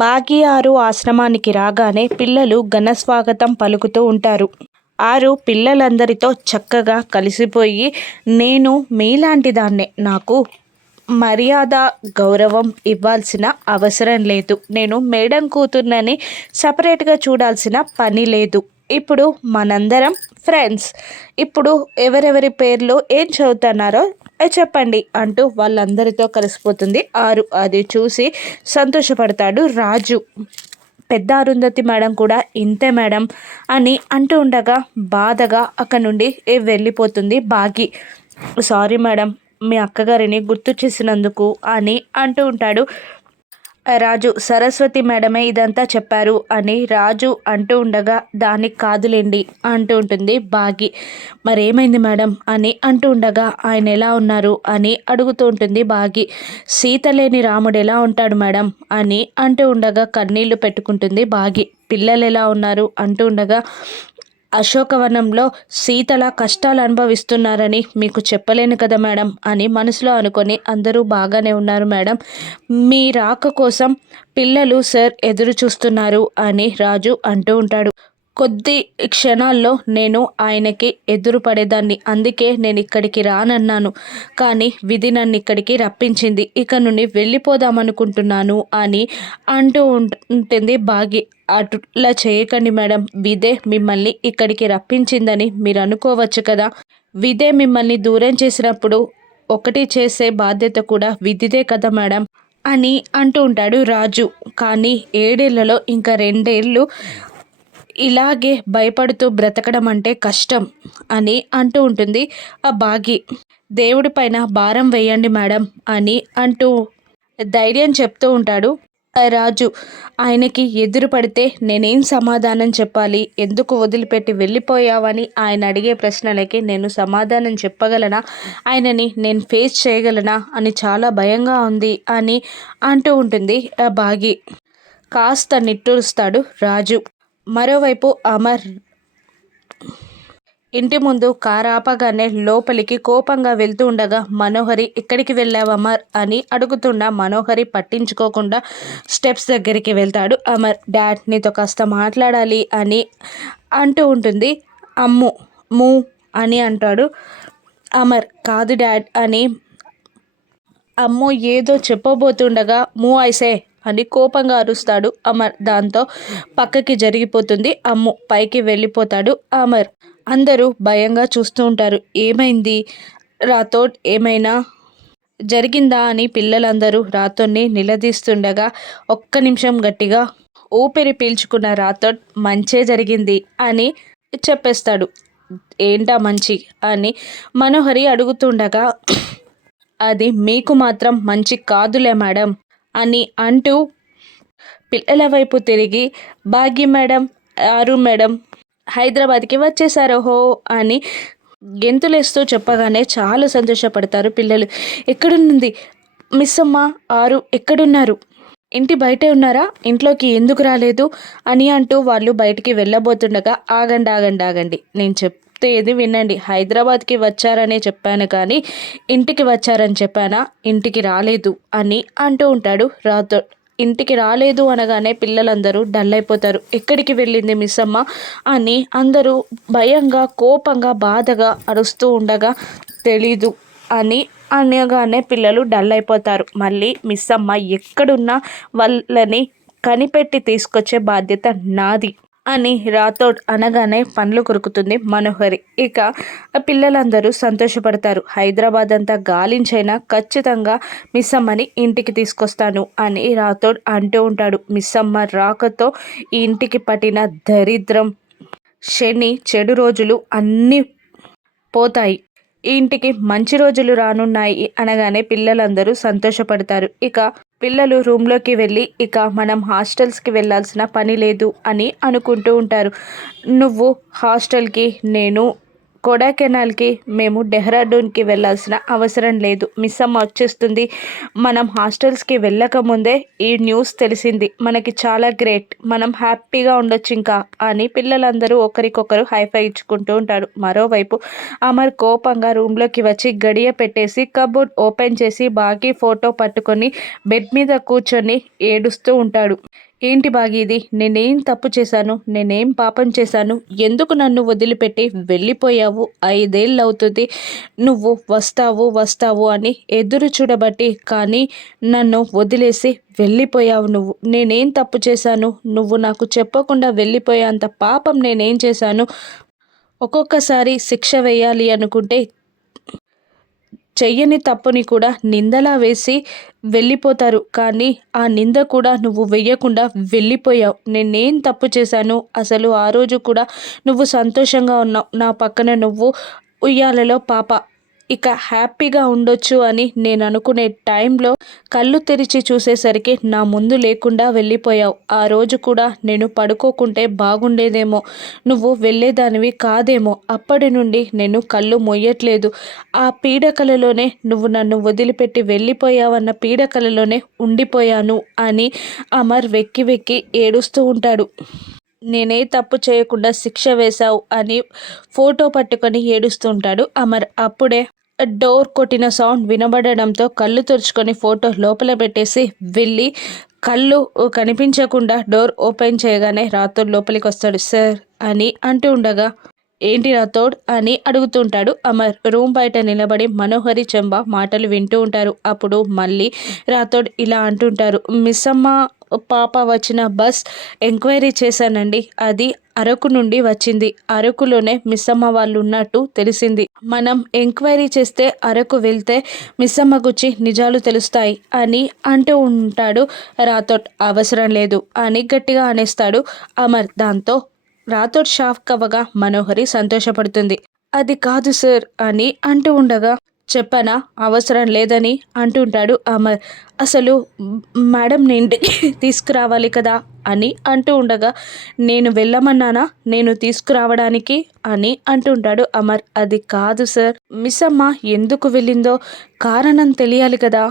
బాగి ఆరు ఆశ్రమానికి రాగానే పిల్లలు ఘనస్వాగతం పలుకుతూ ఉంటారు. ఆరు పిల్లలందరితో చక్కగా కలిసిపోయి, నేను మీలాంటి దాన్నే, నాకు మర్యాద గౌరవం ఇవ్వాల్సిన అవసరం లేదు, నేను మేడం కూతుర్నని సపరేట్గా చూడాల్సిన పని లేదు, ఇప్పుడు మనందరం ఫ్రెండ్స్, ఇప్పుడు ఎవరెవరి పేర్లు ఏం చదువుతున్నారో చెప్పండి అంటూ వాళ్ళందరితో కలిసిపోతుంది ఆరు. అది చూసి సంతోషపడతాడు రాజు. పెద్ద అరుంధతి మేడం కూడా ఇంతే మేడం అని అంటూ ఉండగా బాధగా అక్కడ నుండి వెళ్ళిపోతుంది బాగి. సారీ మేడం, మీ అక్కగారిని గుర్తు చేసినందుకు అని అంటూ ఉంటాడు రాజు. సరస్వతి మేడమే ఇదంతా చెప్పారు అని రాజు అంటూ ఉండగా, దానికి కాదులేండి అంటూ ఉంటుంది బాగి. మరేమైంది మేడం అని అంటూ ఉండగా, ఆయన ఎలా ఉన్నారు అని అడుగుతూ ఉంటుంది బాగి. సీత లేని రాముడు ఎలా ఉంటాడు మేడం అని అంటూ ఉండగా కన్నీళ్లు పెట్టుకుంటుంది బాగి. పిల్లలు ఎలా ఉన్నారు అంటూ ఉండగా, అశోకవనంలో సీతల కష్టాలు అనుభవిస్తున్నారని మీకు చెప్పలేను కదా మేడం అని మనసులో అనుకొని, అందరూ బాగానే ఉన్నారు మేడం, మీ రాక కోసం పిల్లలు సార్ ఎదురు చూస్తున్నారు అని రాజు అంటూ ఉంటాడు. కొద్ది క్షణాల్లో నేను ఆయనకి ఎదురు పడేదాన్ని, అందుకే నేను ఇక్కడికి రానన్నాను, కానీ విధి నన్ను ఇక్కడికి రప్పించింది, ఇక నుండి వెళ్ళిపోదామనుకుంటున్నాను అని అంటూ ఉంటుంది బాగి. అట్లా చేయకండి మేడం, విదే మిమ్మల్ని ఇక్కడికి రప్పించిందని మీరు అనుకోవచ్చు కదా, విదే మిమ్మల్ని దూరం చేసినప్పుడు ఒకటి చేసే బాధ్యత కూడా విధిదే కదా మేడం అని అంటూ ఉంటాడు రాజు. కానీ 7 ఏళ్లలో ఇంకా 2 ఏళ్ళు ఇలాగే భయపడుతూ బ్రతకడం అంటే కష్టం అని అంటూ ఉంటుంది ఆ బాగి. దేవుడి పైన భారం వేయండి మేడం అని అంటూ ధైర్యం చెప్తూ ఉంటాడు రాజు. ఆయనకి ఎదురు పడితే నేనేం సమాధానం చెప్పాలి, ఎందుకు వదిలిపెట్టి వెళ్ళిపోయావని ఆయన అడిగే ప్రశ్నలకి నేను సమాధానం చెప్పగలనా, ఆయనని నేను ఫేస్ చేయగలనా అని చాలా భయంగా ఉంది అని అంటూ ఉంటుంది బాగి. కాస్త నిట్టూరుస్తాడు రాజు. మరోవైపు అమర్ ఇంటి ముందు కారు ఆపగానే లోపలికి కోపంగా వెళ్తూ ఉండగా, మనోహరి ఎక్కడికి వెళ్ళావు అమర్ అని అడుగుతున్న మనోహరి పట్టించుకోకుండా స్టెప్స్ దగ్గరికి వెళ్తాడు అమర్. డాడ్, నీతో కాస్త మాట్లాడాలి అని అంటూ ఉంటుంది. అమ్ము మూ అని అంటాడు అమర్. కాదు డాడ్ అని అమ్ము ఏదో చెప్పబోతుండగా, మూ ఐసే అని కోపంగా అరుస్తాడు అమర్. దాంతో పక్కకి జరిగిపోతుంది అమ్ము. పైకి వెళ్ళిపోతాడు అమర్. అందరూ భయంగా చూస్తూ ఉంటారు. ఏమైంది రాథోడ్, ఏమైనా జరిగిందా అని పిల్లలందరూ రాథోడ్ని నిలదీస్తుండగా, ఒక్క నిమిషం గట్టిగా ఊపిరి పీల్చుకున్న రాథోడ్, మంచే జరిగింది అని చెప్పేస్తాడు. ఏంటా మంచి అని మనోహరి అడుగుతుండగా, అది మీకు మాత్రం మంచి కాదులే మేడం అని అంటూ పిల్లల వైపు తిరిగి, భాగ్య మేడం, ఆరు మేడం హైదరాబాద్కి వచ్చేసారో హో అని గెంతులేస్తూ చెప్పగానే చాలా సంతోషపడతారు పిల్లలు. ఎక్కడుంది మిస్ అమ్మ, ఆరు ఎక్కడున్నారు, ఇంటి బయటే ఉన్నారా, ఇంట్లోకి ఎందుకు రాలేదు అని అంటూ వాళ్ళు బయటికి వెళ్ళబోతుండగా, ఆగండి ఆగండి ఆగండి, నేను చెప్తేది వినండి, హైదరాబాద్కి వచ్చారనే చెప్పాను కానీ ఇంటికి వచ్చారని చెప్పానా, ఇంటికి రాలేదు అని అంటూ ఉంటాడు రాథోడ్. ఇంటికి రాలేదు అనగానే పిల్లలందరూ డల్ అయిపోతారు. ఎక్కడికి వెళ్ళింది మిస్ అమ్మ అని అందరూ భయంగా, కోపంగా, బాధగా అరుస్తూ ఉండగా, తెలీదు అని అనగానే పిల్లలు డల్ అయిపోతారు. మళ్ళీ మిస్ అమ్మ ఎక్కడున్నా వాళ్ళని కనిపెట్టి తీసుకొచ్చే బాధ్యత నాది అని రాథోడ్ అనగానే పండ్లు కొరుకుతుంది మనోహరి. ఇక పిల్లలందరూ సంతోషపడతారు. హైదరాబాద్ అంతా గాలించైనా ఖచ్చితంగా మిస్ అమ్మని ఇంటికి తీసుకొస్తాను అని రాథోడ్ అంటూ ఉంటాడు. మిస్ అమ్మ రాకతో ఈ ఇంటికి పట్టిన దరిద్రం, శని, చెడు రోజులు అన్నీ పోతాయి, ఈ ఇంటికి మంచి రోజులు రానున్నాయి అనగానే పిల్లలందరూ సంతోషపడతారు. ఇక పిల్లలు రూమ్లోకి వెళ్ళి, ఇక మనం హాస్టల్స్కి వెళ్ళాల్సిన పని లేదు అని అనుకుంటూ ఉంటారు. నువ్వు హాస్టల్కి, నేను కొడైకెనాల్కి మేము డెహ్రాడూన్కి వెళ్ళాల్సిన అవసరం లేదు. మిస్ అమ్మ వచ్చేస్తుంది. మనం హాస్టల్స్కి వెళ్ళకముందే ఈ న్యూస్ తెలిసింది. మనకి చాలా గ్రేట్. మనం హ్యాపీగా ఉండొచ్చు ఇంకా అని పిల్లలందరూ ఒకరికొకరు హైఫై ఇచ్చుకుంటూ ఉంటారు. మరోవైపు అమర్ కోపంగా రూమ్లోకి వచ్చి గడియ పెట్టేసి కబోర్డ్ ఓపెన్ చేసి బాగి ఫోటో పట్టుకొని బెడ్ మీద కూర్చొని ఏడుస్తూ ఉంటాడు. ఏంటి బాగి ఇది? నేనేం తప్పు చేశాను? నేనేం పాపం చేశాను? ఎందుకు నన్ను వదిలిపెట్టి వెళ్ళిపోయావు? 5 ఏళ్ళు అవుతుంది నువ్వు వస్తావు వస్తావు అని ఎదురు చూడబట్టి, కానీ నన్ను వదిలేసి వెళ్ళిపోయావు నువ్వు. నేనేం తప్పు చేశాను? నువ్వు నాకు చెప్పకుండా వెళ్ళిపోయేంత పాపం నేనేం చేశాను? ఒక్కొక్కసారి శిక్ష వేయాలి అనుకుంటే చెయ్యని తప్పుని కూడా నిందలా వేసి వెళ్ళిపోతారు. కానీ ఆ నింద కూడా నువ్వు వెయ్యకుండా వెళ్ళిపోయావు. నేనేం తప్పు చేశాను? అసలు ఆ రోజు కూడా నువ్వు సంతోషంగా ఉన్నావు. నా పక్కన నువ్వు ఉయ్యాలలో పాప ఇక హ్యాపీగా ఉండొచ్చు అని నేను అనుకునే టైంలో కళ్ళు తెరిచి చూసేసరికి నా ముందు లేకుండా వెళ్ళిపోయావు. ఆ రోజు కూడా నేను పడుకోకుంటే బాగుండేదేమో, నువ్వు వెళ్ళేదానివి కాదేమో. అప్పటి నుండి నేను కళ్ళు మొయ్యట్లేదు. ఆ పీడకలలోనే నువ్వు నన్ను వదిలిపెట్టి వెళ్ళిపోయావన్న పీడకలలోనే ఉండిపోయాను అని అమర్ వెక్కి వెక్కి ఏడుస్తూ ఉంటాడు. నేనే తప్పు చేయకుండా శిక్ష వేశావు అని ఫోటో పట్టుకొని ఏడుస్తుంటాడు అమర్. అప్పుడే డోర్ కొట్టిన సౌండ్ వినబడడంతో కళ్ళు తుడుచుకొని ఫోటో లోపల పెట్టేసి వెళ్ళి కళ్ళు కనిపించకుండా డోర్ ఓపెన్ చేయగానే రాథోడ్ లోపలికి వస్తాడు. సార్ అని అంటూ ఉండగా, ఏంటి రాథోడ్ అని అడుగుతుంటాడు అమర్. రూమ్ బయట నిలబడి మనోహరి చెంబ మాటలు వింటూ ఉంటారు. అప్పుడు మళ్ళీ రాథోడ్ ఇలా అంటుంటారు, మిస్ అమ్మ పాప వచ్చిన బస్ ఎంక్వైరీ చేశానండి. అది అరకు నుండి వచ్చింది. అరకులోనే మిస్ అమ్మ వాళ్ళు ఉన్నట్టు తెలిసింది. మనం ఎంక్వైరీ చేస్తే అరకు వెళ్తే మిస్ అమ్మ గురించి నిజాలు తెలుస్తాయి అని అంటూ ఉంటాడు రాథోడ్. అవసరం లేదు అని గట్టిగా అనేస్తాడు అమర్. దాంతో రాథోడ్ షాక్ అవ్వగా మనోహరి సంతోషపడుతుంది. అది కాదు సార్ అని అంటూ ఉండగా, చెప్పనా అవసరం లేదని అంటుంటాడు అమర్. అసలు మేడంని ఇంటికి తీసుకురావాలి కదా అని అంటూ ఉండగా, నేను వెళ్ళమన్నానా నేను తీసుకురావడానికి అని అంటుంటాడు అమర్. అది కాదు సార్, మిస్ అమ్మ ఎందుకు వెళ్ళిందో కారణం తెలియాలి కదా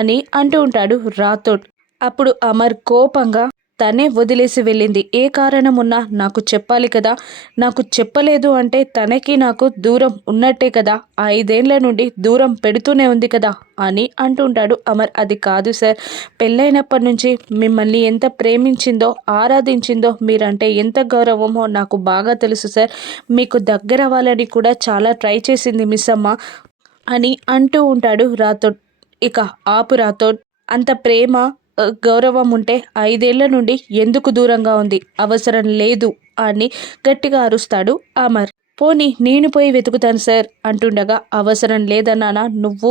అని అంటూ ఉంటాడు రాథోడ్. అప్పుడు అమర్ కోపంగా, తనే వదిలేసి వెళ్ళింది. ఏ కారణం ఉన్నా నాకు చెప్పాలి కదా. నాకు చెప్పలేదు అంటే తనకి నాకు దూరం ఉన్నట్టే కదా. 5 ఏళ్ల నుండి దూరం పెడుతూనే ఉంది కదా అని అంటుంటాడు అమర్. అది కాదు సార్, పెళ్ళైనప్పటి నుంచి మిమ్మల్ని ఎంత ప్రేమించిందో ఆరాధించిందో, మీరంటే ఎంత గౌరవమో నాకు బాగా తెలుసు సార్. మీకు దగ్గర అవ్వాలని కూడా చాలా ట్రై చేసింది మిస్ అమ్మ అని అంటూ ఉంటాడు రాథోడ్. ఇక ఆపు రాథోడ్, అంత ప్రేమ గౌరవం ఉంటే 5 ఏళ్ల నుండి ఎందుకు దూరంగా ఉంది? అవసరం లేదు అని గట్టిగా అరుస్తాడు అమర్. పోనీ నేను పోయి వెతుకుతాను సార్ అంటుండగా, అవసరం లేదన్నానా? నువ్వు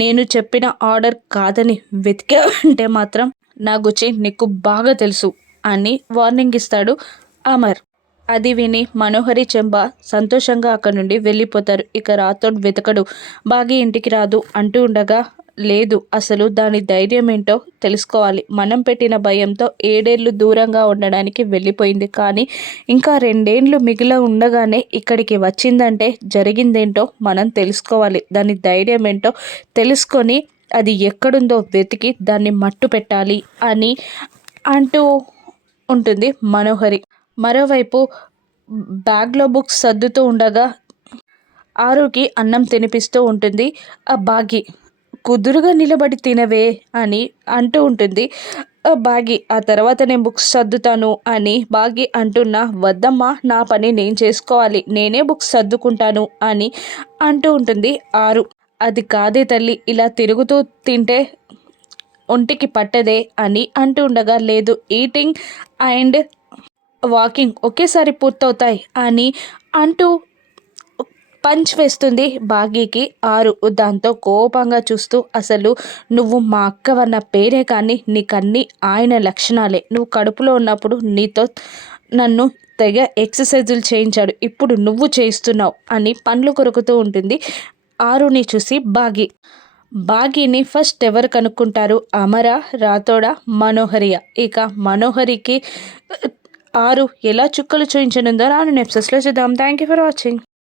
నేను చెప్పిన ఆర్డర్ కాదని వెతికావంటే మాత్రం నా గురించి నీకు బాగా తెలుసు అని వార్నింగ్ ఇస్తాడు అమర్. అది విని మనోహరి చెంబ సంతోషంగా అక్కడి నుండి వెళ్ళిపోతారు. ఇక రాథోడ్ వెతకడు, బాగి ఇంటికి రాదు అంటూ ఉండగా, లేదు అసలు దాని ధైర్యం ఏంటో తెలుసుకోవాలి. మనం పెట్టిన భయంతో 7 ఏళ్ళు దూరంగా ఉండడానికి వెళ్ళిపోయింది. కానీ ఇంకా 2 ఏళ్ళు మిగిలి ఉండగానే ఇక్కడికి వచ్చిందంటే జరిగిందేంటో మనం తెలుసుకోవాలి. దాని ధైర్యం ఏంటో తెలుసుకొని అది ఎక్కడుందో వెతికి దాన్ని మట్టు పెట్టాలి అని అంటూ ఉంటుంది మనోహరి. మరోవైపు బ్యాగ్లో బుక్స్ సర్దుతూ ఉండగా ఆరుకి అన్నం తినిపిస్తూ ఉంటుంది ఆ బాగి. కుదురుగా నిలబడి తినవే అని అంటూ ఉంటుంది బాగి. ఆ తర్వాత నేను బుక్స్ సర్దుతాను అని బాగి అంటున్నా, వద్దమ్మా నా పని నేను చేసుకోవాలి, నేనే బుక్స్ సర్దుకుంటాను అని అంటూ ఉంటుంది ఆరు. అది కాదే తల్లి, ఇలా తిరుగుతూ తింటే ఒంటికి పట్టదే అని అంటూ ఉండగా, లేదు ఈటింగ్ అండ్ వాకింగ్ ఒకేసారి పూర్తవుతాయి అని అంటూ పంచ్ వేస్తుంది బాగీకి ఆరు. దాంతో కోపంగా చూస్తూ, అసలు నువ్వు మా అక్కవన్న పేరే కానీ నీకన్నీ ఆయన లక్షణాలే. నువ్వు కడుపులో ఉన్నప్పుడు నీతో నన్ను తెగ ఎక్సర్సైజులు చేయించాడు, ఇప్పుడు నువ్వు చేయిస్తున్నావు అని పండ్లు కొరుకుతూ ఉంటుంది ఆరుని చూసి బాగి. బాగీని ఫస్ట్ ఎవరు కనుక్కుంటారు? అమర, రాథోడా, మనోహరియా? ఇక మనోహరికి ఆరు ఎలా చుక్కలు చూయించనుందో రాను ఎపిసోడ్స్లో చూద్దాం. Thank you for watching.